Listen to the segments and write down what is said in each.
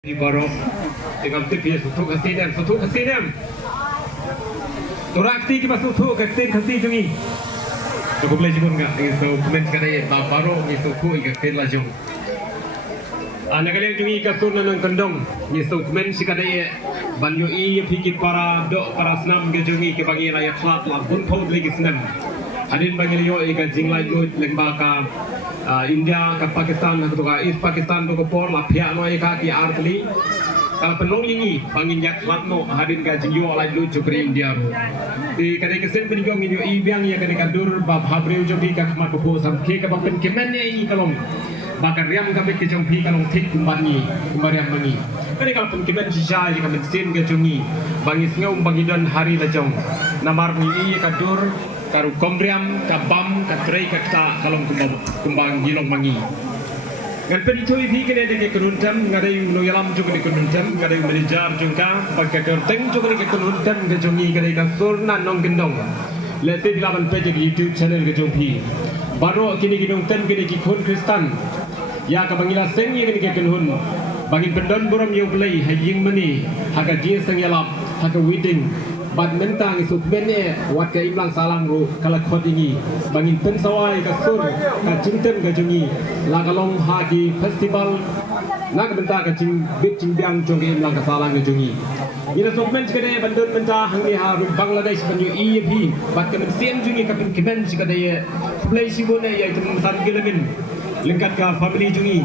di baro dengan tipi suatu kasinem torakti kita suatu kasih jungi cukup lagi pun nggak itu komen sekali tak baro itu ku ikat lajung anak kalian jungi kasur nanang kendong itu komen sekali banyu i pikir para dok para senam ke jungi ke bagi rakyat kelat lah pun tahu lagi senam hadin bagi lio ikat jinglai lut lembaka India ke Pakistan atau ke East Pakistan atau ke Por lah pihak noi kaki artli kalau penuh ini bangin yak latno hadin gaji yo lagi lu cukup India di kadang kesen peningkong ini ibiang ya kadang kadur bab habreu jogi ke kemat buku sampai ke bab penkemennya ini kalau bakar riam kami ke jompi kalau tik kumbani kumbariam mani kadang kalau penkemen sisa jika mesin ke jungi bangis ngau bangidan hari lajong namar ni kadur karu komriam kabam katrai kata kalau kumbang gilong mangi ngan penito ibi kene de kununtam ngadai no yalam juga de kununtam ngadai manajar jungka pakai kerteng juga de kununtam ke jongi kene ka surna nong gendong lete dilaban page YouTube channel ke jompi baro kini ginong tem kene ki kon kristan ya ka bangila seng ye kene ke kunhun bangin pendon borom yo play haying mani haga ji seng yalap haga wedding bad mentang isu bene wat ke iblang salang ru kala khot ini bangin pen sawai ka sur ka jingten ka jungi la kalong hagi festival na ka benta ka jing bit jing biang jong ke iblang ka salang ka jungi ina sok men kede bandun menta hangi ha ru bangladesh banyu ep bad ke men siem jungi ka pin kimen kede play sibone ya tum san gelemin lengkat ka family jungi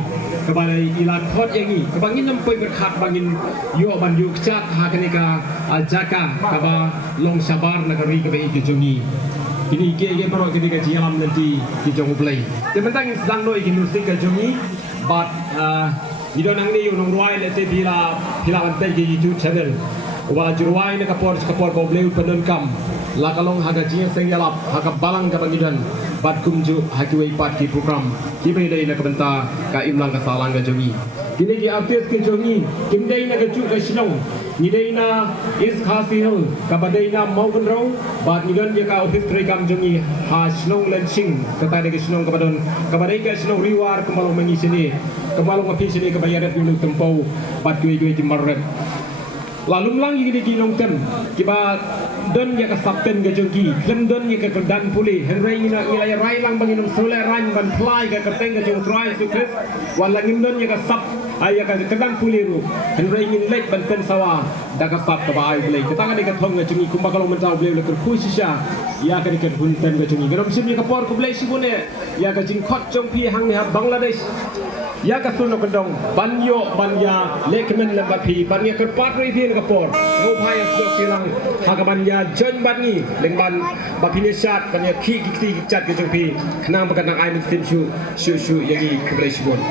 kepada ilat khot yangi kebangin nampoi berkat bangin yo banyu kecak hakanika jaka kaba long sabar negeri kebe itu jungi ini ke baru kini ke jalan nanti di jong play tentang sedang no iki musik ke jungi but idon nang ni unong ruai lete bila antai ke YouTube channel wa jurwai ne kapor ko bleu penon kam la kalong haga jia seng yalap haga balang ka bangidan bat kumju hakiwai pat ki program ki be dai na kabenta ka imlang ka salang ka jongi kini ki artis ke jongi kim dai na ka chu ka sinong ni dai na is khasi hul ka badai na mau kan rau bat ni gan ya ka office trikam jongi ha sinong len sing ka ta de sinong ka badon ka badai ka sinong riwar ka malong mangi sini ka malong office sini ka bayarat ni tempau bat kuwi timbaret lalu melang ini ginong tem kiba don ya ka sapten ga jongki lem don ya ka dan puli henry ina ilay rai lang banginom sole ran ban fly ga kateng ga jong try su kris wala ngim don ya ka sap ay ka dan puli ru henry ngin lek ban pen sawa da ka sap ka ba ay blay katanga ni ka thong ga jongi kumba kalong mentaw blay le kur kusisha ya ka ni ka hun ten ga jongi garom sim ya ka por ko blay sibune ya ka jing khot jong pi hang ni ha bangladesh ya ka suno kendong banyo banya lekmen lembapi banya kerpat review kapor ngopai asok kilang hakabannya jon bangi lengban bapine syat banya ki cat ke jongpi kenang bekanang ai min sim shu yagi keblai sibon